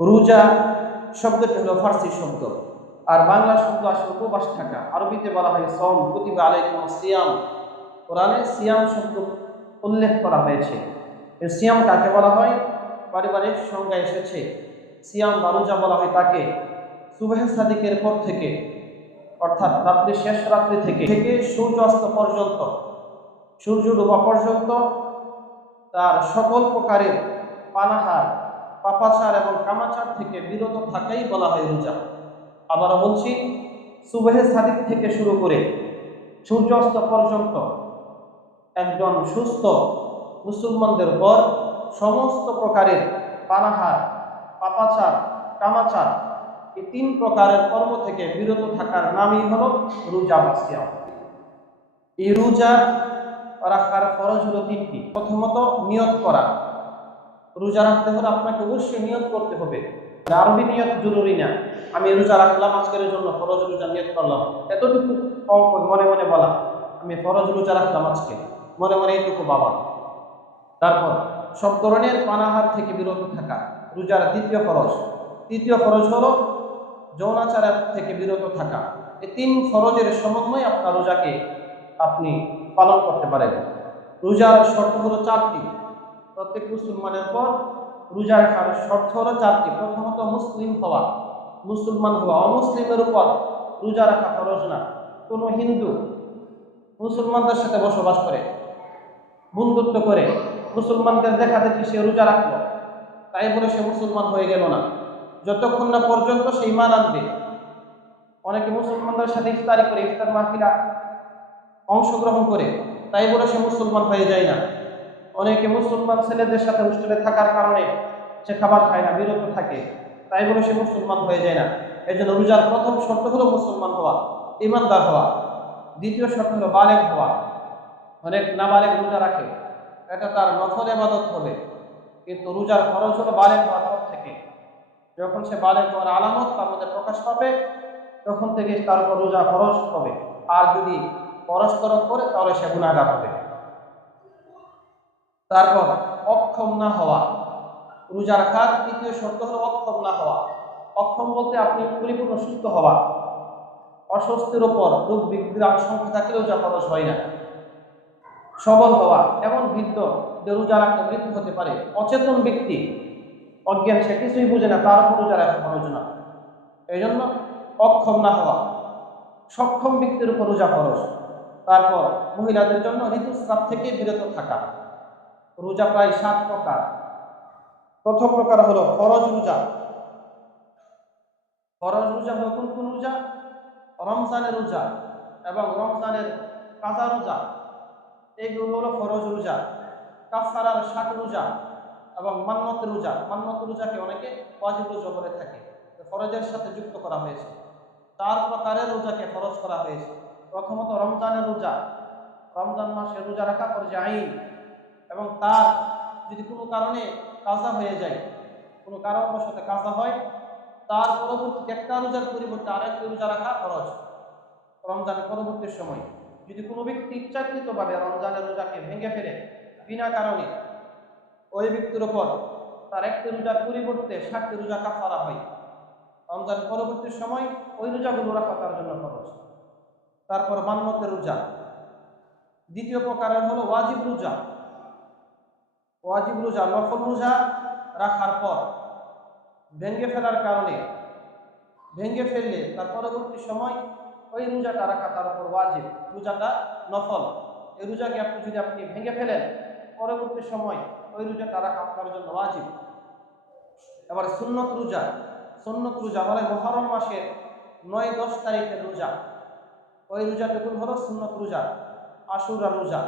রোজা শব্দটি হলো ফার্সি শব্দ, আর বাংলা শব্দ আসলে উপবাস থাকা। আরবিতে বলা হয় সওম, কুতিবা আলাইকুমুস সিয়াম। কোরআনে সিয়াম শব্দ উল্লেখ করা হয়েছে। এই সিয়াম কাকে বলা হয়? পারিবারিক সংজ্ঞা এসেছে। সিয়াম বা রোজা বলা হয় তাকে সুবহে সাদিকের পর থেকে, অর্থাৎ রাত্রি শেষ রাত্রি থেকে থেকে সূর্য অস্ত পর্যন্ত, সূর্য ডোবা পর্যন্ত তার সকল প্রকারের পানাহার, পাপাচার এবং কামাচার থেকে বিরত থাকাই বলা হয় রোজা। আবারও বলছি, সুবহে সাদিক থেকে শুরু করে সূর্যাস্ত পর্যন্ত একজন সুস্থ মুসলমানদের উপর সমস্ত প্রকারের পানাহার, পাপাচার, কামাচার, এই তিন প্রকারের কর্ম থেকে বিরত থাকার নামই হলো রোজা বা সিয়াম। এই রোজা রাখার ফরজ হলো তিনটি। প্রথমত নিয়ত করা। রোজা রাখতে হলে আপনাকে অবশ্যই নিয়ত করতে হবে। আরবি নিয়ত জরুরি না, আমি রোজা রাখলাম আজকের জন্য, ফরজ রোজা নিয়ত করলাম, এতটুকু কম মনে মনে বলা আমি ফরজ রোজা রাখলাম আজকে, মনে মনে এইটুকু বাবা। তারপর সব ধরনের পানাহার থেকে বিরত থাকা রোজার দ্বিতীয় ফরজ। তৃতীয় ফরজ হলো যৌনাচার থেকে বিরত থাকা। এই তিন ফরজের সমন্বয়ে আপনার রোজাকে আপনি পালন করতে পারেন। রোজার শর্ত হলো চারটি। প্রত্যেক মুসলমানের পর রোজা রাখার শর্ত হলো চারটি। প্রথমত মুসলিম হওয়া, মুসলমান হওয়া। অমুসলিমের উপর রোজা রাখা ফরজ না। কোনো হিন্দু মুসলমানদের সাথে বসবাস করে, বন্ধুত্ব করে, মুসলমানদের দেখা দেখি সে রোজা রাখলো, তাই বলে সে মুসলমান হয়ে গেল না, যতক্ষণ না পর্যন্ত সে ঈমান আনবে। অনেকে মুসলমানদের সাথে ইফতারি করে, ইফতার মাহফিলে অংশগ্রহণ করে, তাই বলে সে মুসলমান হয়ে যায় না। অনেকে মুসলমান ছেলেদের সাথে হোস্টেলে থাকার কারণে সে খাবার খায় না, বিরত থাকে, তাই বলে সে মুসলমান হয়ে যায় না। এই জন্য রোজার প্রথম শর্ত হলো মুসলমান হওয়া, ইমানদার হওয়া। দ্বিতীয় শর্ত হলো বালেগ হওয়া। অনেক নাবালেগ রোজা রাখে, এটা তার নফল ইবাদত হবে, কিন্তু রোজার ফরজ হলো বালেগ হওয়ার পর থেকে। যখন সে বালেগ হওয়ার আলামত তার মধ্যে প্রকাশ পাবে, তখন থেকে তার উপর রোজা ফরজ হবে। আর যদি পরস্পরক করে তাহলে সে গুনাহগার হবে। তারপর অক্ষম না হওয়া। রোজা রাখার তৃতীয় শর্ত হলো অক্ষম না হওয়া। অক্ষম বলতে আপনি পরিপূর্ণ সুস্থ হওয়া। অস্বস্তির উপর রোগ বিক্রির আশঙ্কা থাকলে রোজা ফরজ হয় না। সবল হওয়া, এমন বৃদ্ধ যে রোজা রাখলে মৃত্যু হতে পারে, অচেতন ব্যক্তি, অজ্ঞান, সে কিছুই বুঝে না, তার উপর রোজা রাখা ফরজ না। এই জন্য অক্ষম না হওয়া। সক্ষম ব্যক্তির উপর রোজা ফরজ। তারপর মহিলাদের জন্য ঋতুস্রাব থেকে বিরত থাকা। রোজা প্রায় 7 প্রকার। প্রথম প্রকার হলো ফরজ রোজা। ফরজ রোজা হলো কোন কোন রোজা? রমজানের রোজা এবং রমজানের কাজা রোজা, এইগুলো হলো ফরজ রোজা। কাফারার 7 রোজা এবং মান্নত রোজা। মান্নত রোজাকে অনেকে ওয়াজিব রোজা বলে থাকে, ফরজের সাথে যুক্ত করা হয়েছে। 4 প্রকারের রোজাকে ফরজ করা হয়েছে। প্রথমত রমজানের রোজা। রমজান মাসে রোজা রাখা ফরজে আইন, এবং তার যদি কোনো কারণে কাজা হয়ে যায়, কোনো কারণবশত কাজা হয়, তার পরবর্তীতে একটা রোজার পরিবর্তে আরেকটি রোজা রাখা ফরজ। রমজানের পরবর্তী সময় যদি কোনো ব্যক্তি ইচ্ছাকৃতভাবে রমজানের রোজাকে ভেঙে ফেলে বিনা কারণে, ওই ব্যক্তির উপর তার একটি রোজার পরিবর্তে 7টি রোজা কাফারা হয়। রমজানের পরবর্তী সময় ওই রোজাগুলো রাখা তার জন্য ফরজ। তারপর মান্নতের রোজা। দ্বিতীয় প্রকারের হলো ওয়াজিব রোজা। ওয়াজিব রোজা, নফল রোজা রাখার পর ভেঙে ফেলার কারণে, ভেঙে ফেললে তার পরবর্তী সময় ওই রোজাটা রাখা তার উপর ওয়াজিব। রোজাটা নফল, এই রোজাকে আপনি ভেঙে ফেলেন, পরবর্তী সময় ওই রোজাটা রাখা আপনার জন্য ওয়াজিব। এবার সুন্নত রোজা। সুন্নত রোজা মানে মুহররম মাসের 9-10 তারিখের রোজা, ওই রোজাটুকুন হলো সুন্নত রোজা। আশুরা রোজা,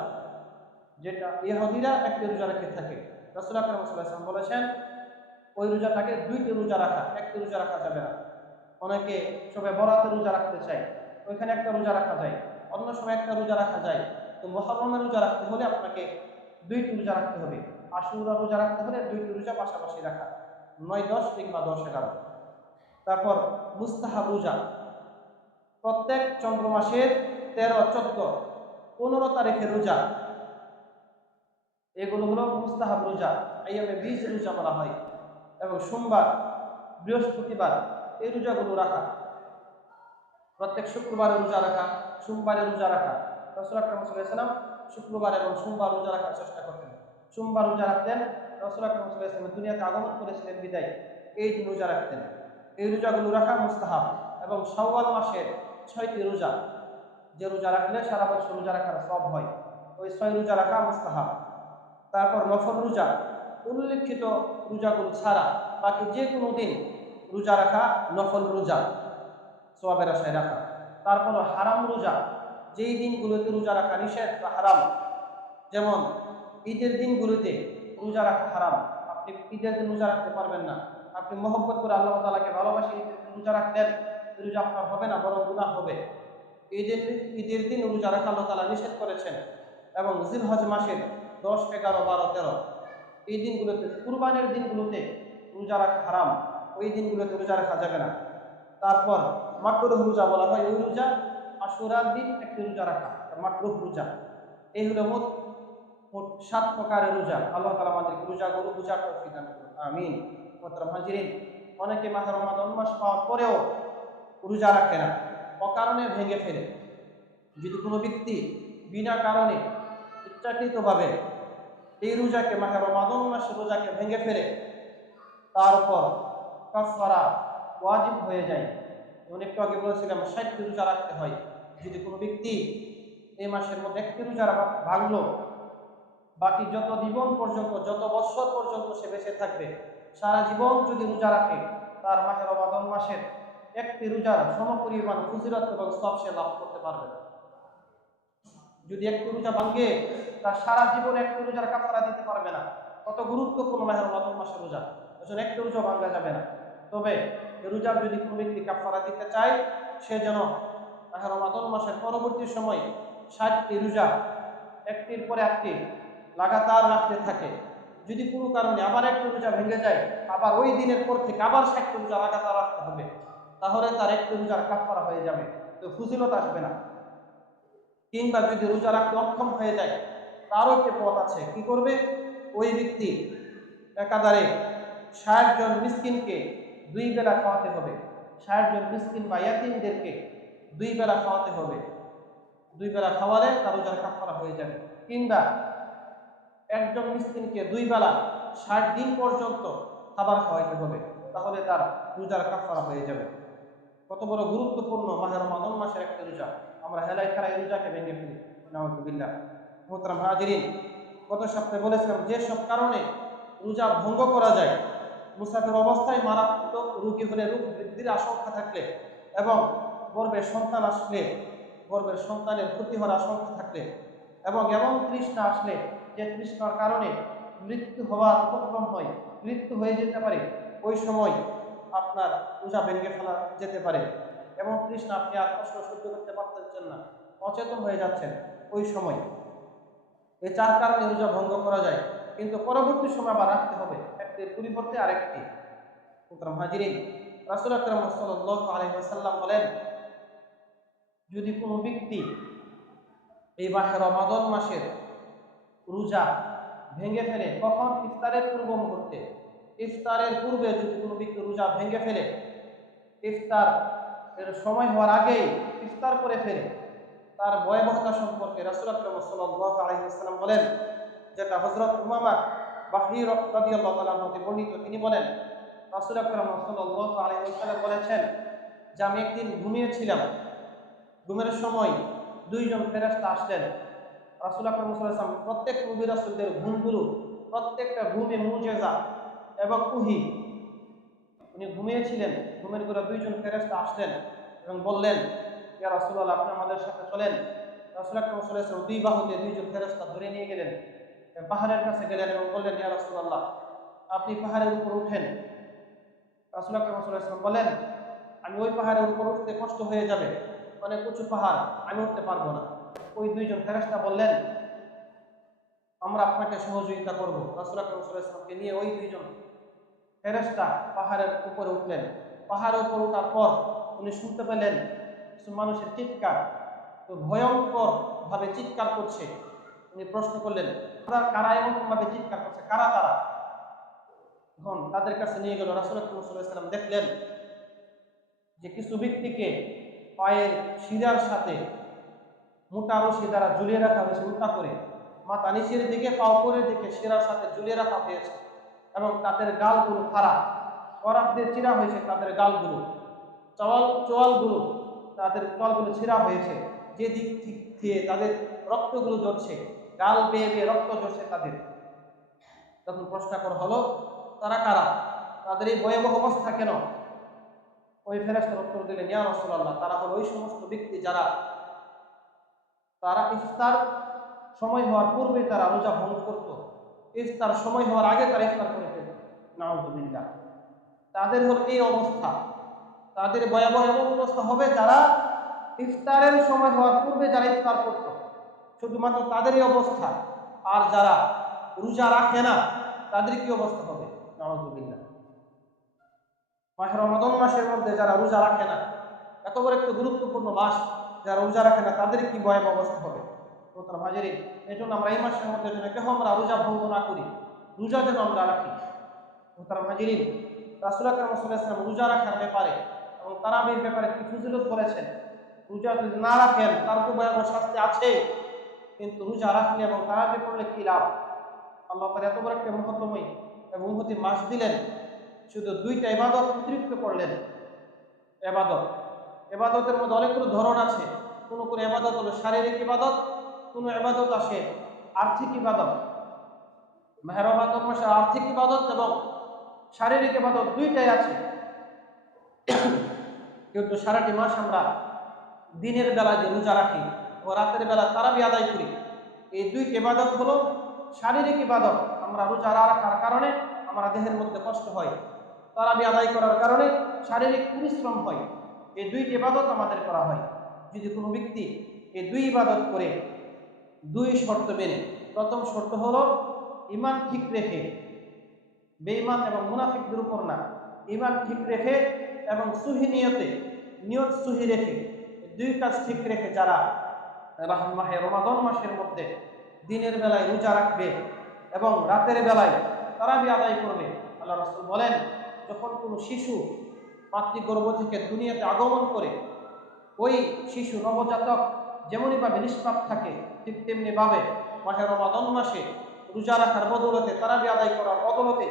যেটা ইহুদিরা একটি রোজা রেখে থাকে। রাসূল আকরাম সাল্লাল্লাহু আলাইহি ওয়াসাল্লাম বলেছেন ওই রোজাটাকে 2টি রোজা রাখা, একটি রোজা রাখা যাবে না। অনেকে সবে বরাতের রোজা রাখতে চায়, ওইখানে একটা রোজা রাখা যায়, অন্য সময় একটা রোজা রাখা যায়। তো মুহররমের রোজা রাখতে হলে আপনাকে 2টি রোজা রাখতে হবে। আশুরা রোজা রাখতে হলে 2টি রোজা পাশাপাশি রাখা, 9-10 কিংবা 10-11। তারপর মুস্তাহাব রোজা। প্রত্যেক চন্দ্র মাসের 13, 14, 15 তারিখের রোজা, এগুলো হলো মুস্তাহাব রোজা, আইয়ামে বীজ রোজা বলা হয়। এবং সোমবার বৃহস্পতিবার এই রোজাগুলো রাখা, প্রত্যেক শুক্রবারে রোজা রাখা, সোমবারে রোজা রাখা। রাসূল আকরাম সাল্লাল্লাহু আলাইহি ওয়াসাল্লাম শুক্রবার এবং সোমবার রোজা রাখার চেষ্টা করতেন। সোমবার রোজা রাখতেন, রাসূল আকরাম সাল্লাল্লাহু আলাইহি ওয়াসাল্লাম দুনিয়াতে আগমন করেছিলেন বিদায় এই দিন রোজা রাখতেন। এই রোজাগুলো রাখা মুস্তাহাব। এবং শাওয়াল মাসের 6টি রোজা, যে রোজা রাখলে সারা বছর রোজা রাখার সওয়াব হয়, ওই 6 রোজা রাখা মুস্তাহাব। তারপর নফল রোজা, উল্লেখিত রোজাগুলো ছাড়া বাকি যে কোনো দিন রোজা রাখা নফল রোজা, সওয়াবের আশায় রাখা। তারপর হারাম রোজা, যেই দিনগুলোতে রোজা রাখা নিষেধ বা হারাম, যেমন ঈদের দিনগুলোতে রোজা রাখা হারাম, আপনি ঈদের দিন রোজা রাখতে পারবেন না। আপনি মহব্বত করে আল্লাহ তাআলাকে ভালোবাসে ঈদের দিন রোজা রাখলেন, রোজা আপনার হবে না, বরং গুনাহ হবে। ঈদের ঈদের দিন রোজা রাখা আল্লাহ তাআলা নিষেধ করেছেন। এবং জিলহজ মাসের 10, 11, 12, 13 এই দিনগুলোতে, কুরবানির দিনগুলোতে রোজা রাখা হারাম, ওই দিনগুলোতে রোজা রাখা যাবে না। তারপর মাকরুহ রোজা বলা হয় ওই রোজা, আশুরার দিন একটি রোজা রাখা মাকরুহ রোজা। এই হলো মোট 7 প্রকারের রোজা। আল্লাহ তাআলা আমাদেরকে রোজাগুলো বুঝার তৌফিক দান করুন, আমিন। মুহতারাম হাজিরিন, অনেকে মাহে রমাদান মাস পাওয়ার পরেও রোজা রাখে না, অকারণে ভেঙে ফেলে। যদি কোনো ব্যক্তি বিনা কারণে ইচ্ছাকৃতভাবে এই রোজাকে, মাহে রমাদান মাসের রোজাকে ভেঙে ফেলে, তার উপর কাফারা ওয়াজিব হয়ে যায়। একটু আগে বলেছিলাম 60টি রোজা রাখতে হয়। যদি কোনো ব্যক্তি এই মাসের মধ্যে একটি রোজা ভাঙলো, বাকি যত জীবন পর্যন্ত, যত বছর পর্যন্ত সে বেঁচে থাকবে, সারা জীবন যদি রোজা রাখে, তার মাহে রমাদান মাসের একটি রোজার সমপরিমাণ ফজিলত এবং সওয়াব সে লাভ করতে পারবে না। যদি একটি রোজা ভাঙে, তার সারা জীবন একটি রোজার কাফারা দিতে পারবে না। কত গুরুত্বপূর্ণ মাহে রমাদান মাসের রোজা, এজন্য একটি রোজা ভাঙা যাবে না। তবে রোজার যদি কোনো ব্যক্তি কাফারা দিতে চায়, সে যেন মাহে রমাদান মাসের পরবর্তী সময় 60টি রোজা একটির পরে একটি লাগাতার রাখতে থাকে। যদি কোনো কারণে আবার একটি রোজা ভেঙে যায়, আবার ওই দিনের পর থেকে আবার 60টি রোজা লাগাতার রাখতে হবে, তাহলে তার একটি রোজার কাফারা হয়ে যাবে, তো ফজিলত আসবে না। কিংবা যদি রোজা রাখতে অক্ষম হয়ে যায়, তারও একটি পথ আছে। কি করবে? ওই ব্যক্তি একাধারে 60 জন মিসকিনকে 2 বেলা খাওয়াতে হবে। 60 জন মিসকিন বা ইয়াতীমদেরকে 2 বেলা খাওয়াতে হবে। 2 বেলা খাওয়ালে তার রোজার কাফারা হয়ে যাবে। কিংবা একজন মিসকিনকে 2 বেলা 60 দিন পর্যন্ত খাবার খাওয়াইতে হবে, তাহলে তার রোজার কাফারা হয়ে যাবে। কত বড় গুরুত্বপূর্ণ মাহে রমাদান মাসের একটা রোজা, আমরা হেলায় খেলায় রোজাকে ভেঙে ফেলি, নাউযুবিল্লাহ। মুহতারাম হাজিরিন, গত সপ্তাহে বলেছিলাম যে সব কারণে রোজা ভঙ্গ করা যায়, মুসাফির অবস্থায় মারাত্মক রোগী হলে, রোগ বৃদ্ধির আশঙ্কা থাকলে, এবং গর্ভের সন্তান আসলে, গর্ভের সন্তানের ক্ষতি হওয়ার আশঙ্কা থাকলে, এবং এমন তৃষ্ণা আসলে যে তৃষ্ণার কারণে মৃত্যু হওয়ার উপক্রম হয়, মৃত্যু হয়ে যেতে পারে, ওই সময় আপনার রোজা ভেঙে ফেলা যেতে পারে। এবং তৃষ্ণা, আপনি আর কষ্ট সহ্য করতে পারতেছেন না, অচেতন হয়ে যাচ্ছেন, ওই সময় এই 4 কারণে রোজা ভঙ্গ করা যায়। কিন্তু পরবর্তী সময় আবার রাখতে হবে, একটির পরিবর্তে আরেকটি। মুহতারাম হাজিরিন, রাসূল আকরাম সাল্লাল্লাহু আলাইহি ওয়াসাল্লাম বলেন, যদি কোনো ব্যক্তি এই মাহে রমাদান মাসের রোজা ভেঙে ফেলে, কখন? ইফতারের পূর্ব মুহূর্তে। ইফতারের পূর্বে যদি কোনো ব্যক্তি রোজা ভেঙে ফেলে, ইফতার এর সময় হওয়ার আগেই ইফতার করে ফেলে, তার ভয়াবহতা সম্পর্কে রাসূল আকরাম সাল্লাল্লাহু আলাইহি ওয়াসাল্লাম বলেন, যেটা হযরত উমামা বাহরি রাদিয়াল্লাহু তাআলা হতে বর্ণিত। তিনি বলেন, রাসূল আকরাম সাল্লাল্লাহু আলাইহি ওয়াসাল্লাম বলেছেন যে, আমি একদিন ঘুমিয়েছিলাম, ঘুমের সময় 2 জন ফেরেশতা আসলেন। রাসূল আকরাম সাল্লাল্লাহু আলাইহি ওয়াসাল্লাম, প্রত্যেক নবী রাসূলদের ঘুমগুলো প্রত্যেকটা ঘুমে মুজিজা এবং ওহী। উনি ঘুমিয়েছিলেন, ঘুমের ঘোরে 2 জন ফেরেশতা আসলেন এবং বললেন, ইয়া রাসূলুল্লাহ, আপনি আমাদের সাথে চলেন। রাসূল আকরাম সাল্লাল্লাহু আলাইহি ওয়াসাল্লাম 2 বাহুতে 2 জন ফেরেশতা ধরে নিয়ে গেলেন, পাহাড়ের কাছে গেলেন এবং বললেন, ইয়া রাসূলুল্লাহ, আপনি পাহাড়ের উপর উঠেন। রাসূল আকরাম সাল্লাল্লাহু আলাইহি ওয়াসাল্লাম বলেন, আমি ওই পাহাড়ের উপর উঠতে কষ্ট হয়ে যাবে, অনেক উঁচু পাহাড়, আমি উঠতে পারবো না। ওই 2 জন ফেরেশতা বললেন, আমরা আপনাকে সহযোগিতা করব। রাসূল আকরাম সাল্লাল্লাহু আলাইহি ওয়াসাল্লামকে নিয়ে ওই 2 জন ফেরেশতা পাহাড়ের উপরে উঠলেন। পাহাড়ের উপর ওঠার পর উনি শুনতে পেলেন কিছু মানুষের চিৎকার, তো ভয়ঙ্কর ভাবে চিৎকার করছে। উনি প্রশ্ন করলেন, কারা এরকম ভাবে চিৎকার করছে, কারা তারা? তখন তাদের কাছে নিয়ে গেল। রাসূল সাল্লাল্লাহু আলাইহি ওয়াসাল্লাম দেখলেন যে কিছু ব্যক্তিকে পায়ের শিরার সাথে মোটা রশি দ্বারা ঝুলিয়ে রাখা হয়েছে, উল্টা করে মাথা নিচের দিকে পা উপরের দিকে শিরার সাথে ঝুলিয়ে রাখা হয়েছে, এবং তাদের গালগুলো খাড়া, করাত দিয়ে চিরা হয়েছে তাদের গালগুলো, চোয়ালগুলো, তাদের চোয়ালগুলো ছিঁড়া হয়েছে, যে দিক দিয়ে তাদের রক্তগুলো ঝরছে, গাল বেয়ে বেয়ে রক্ত ঝরছে তাদের। তখন প্রশ্ন করা হলো, তারা কারা, তাদের এই ভয়াবহ অবস্থা কেন? ওই ফেরেশতার উত্তর দিলেন, ইয়া রাসূলুল্লাহ, তারা হলো ওই সমস্ত ব্যক্তি যারা তারা ইফতার সময় হওয়ার পূর্বে তারা রোজা ভঙ্গ করত, ইফতার সময় হওয়ার আগে তারা ইফতার করে ফেলত। নাউযুবিল্লাহ। তাদের হলো এই অবস্থা, তাদের ভয়াবহ এমন অবস্থা হবে যারা ইফতারের সময় হওয়ার পূর্বে যারা ইফতার করত, শুধুমাত্র তাদেরই অবস্থা। আর যারা রোজা রাখে না তাদের কি অবস্থা হবে? নাউযুবিল্লাহ। মাহে রমাদান মাসের মধ্যে যারা রোজা রাখে না, এত বড় একটা গুরুত্বপূর্ণ মাস, যারা রোজা রাখে না তাদের কি ভয়াবহ অবস্থা হবে? মোহতারাম হাজিরিন, এই জন্য আমরা এই মাসের মধ্যে যেন কেউ আমরা রোজা ভঙ্গ না করি, রোজা যেন আমরা রাখি। মোহতারাম হাজিরিন, রাসূল আকরাম সাল্লাল্লাহু আলাইহি ওয়াসাল্লাম রোজা রাখার ব্যাপারে এবং তারাবির ব্যাপারে কি ফজিলত বলেছেন। রোজা যদি না রাখেন তার তো ভয়াবহ শাস্তি আছে, কিন্তু রোজা রাখলে এবং তারাবি পড়লে কি লাভ? আল্লাহ তাআলা এত বড় একটা মহত্বময় এবং মহতি মাস দিলেন, শুধু দুইটা ইবাদত অতিরিক্ত করলেন। ইবাদত, ইবাদতের মধ্যে অনেকগুলো ধরন আছে। কোন কোন ইবাদত হলো শারীরিক ইবাদত, কোন ইবাদত আসে আর্থিক ইবাদত। মাহে রমাদান মাসে আর্থিক ইবাদত এবং শারীরিক ইবাদত দুইটাই আছে। কিন্তু সারাটি মাস আমরা দিনের বেলা যে রোজা রাখি ও রাতের বেলা তারাবি আদায় করি, এই দুইটি ইবাদত হলো শারীরিক ইবাদত। আমরা রোজা রাখার কারণে আমরা দেহের মধ্যে কষ্ট হয়, তারাবি আদায় করার কারণে শারীরিক পরিশ্রম হয়। এই দুইটি ইবাদত আমাদের করা হয়। যদি কোনো ব্যক্তি এই দুই ইবাদত করে দুই শর্ত মেনে, প্রথম শর্ত হলো ঈমান ঠিক রেখে, বেঈমান এবং মুনাফিকদের উপর না, ঈমান ঠিক রেখে এবং সহি নিয়তে, নিয়ত সহি রেখে, দুই কাজ ঠিক রেখে যারা মাহে রমাদান মাসের মধ্যে দিনের বেলায় রোজা রাখবে এবং রাতের বেলায় তারাবি আদায় করবে, আল্লাহ রাসূল বলেন, যখন কোনো শিশু মাতৃগর্ভ থেকে দুনিয়াতে আগমন করে, ওই শিশু নবজাতক যেমনই ভাবে নিষ্পাপ থাকে, ঠিক তেমনি ভাবে মাহে রমাদান মাসে রোজা রাখার বদলতে, তারাবি আদায় করার বদলতে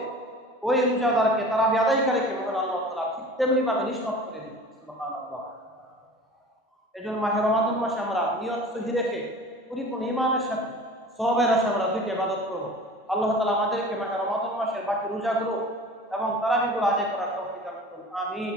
ওই রোজাদারকে, তারাবি আদায়কারীকে মহান আল্লাহ তাআলা ঠিক তেমনি ভাবে নিষ্পাপ করে দিন। সুবহানাল্লাহ। এজন্য মাহে রমাদান মাসে আমরা নিয়ত সহি রেখে পরিপূর্ণ ঈমানের সাথে সওয়াবের আশা আমরা দুইটি ইবাদত করব। আল্লাহ তাআলা আমাদেরকে মাহে রমাদান মাসের বাকি রোজাগুলো এবং তারাবিগুলো আদায় করার তৌফিক দান করুন। আমিন।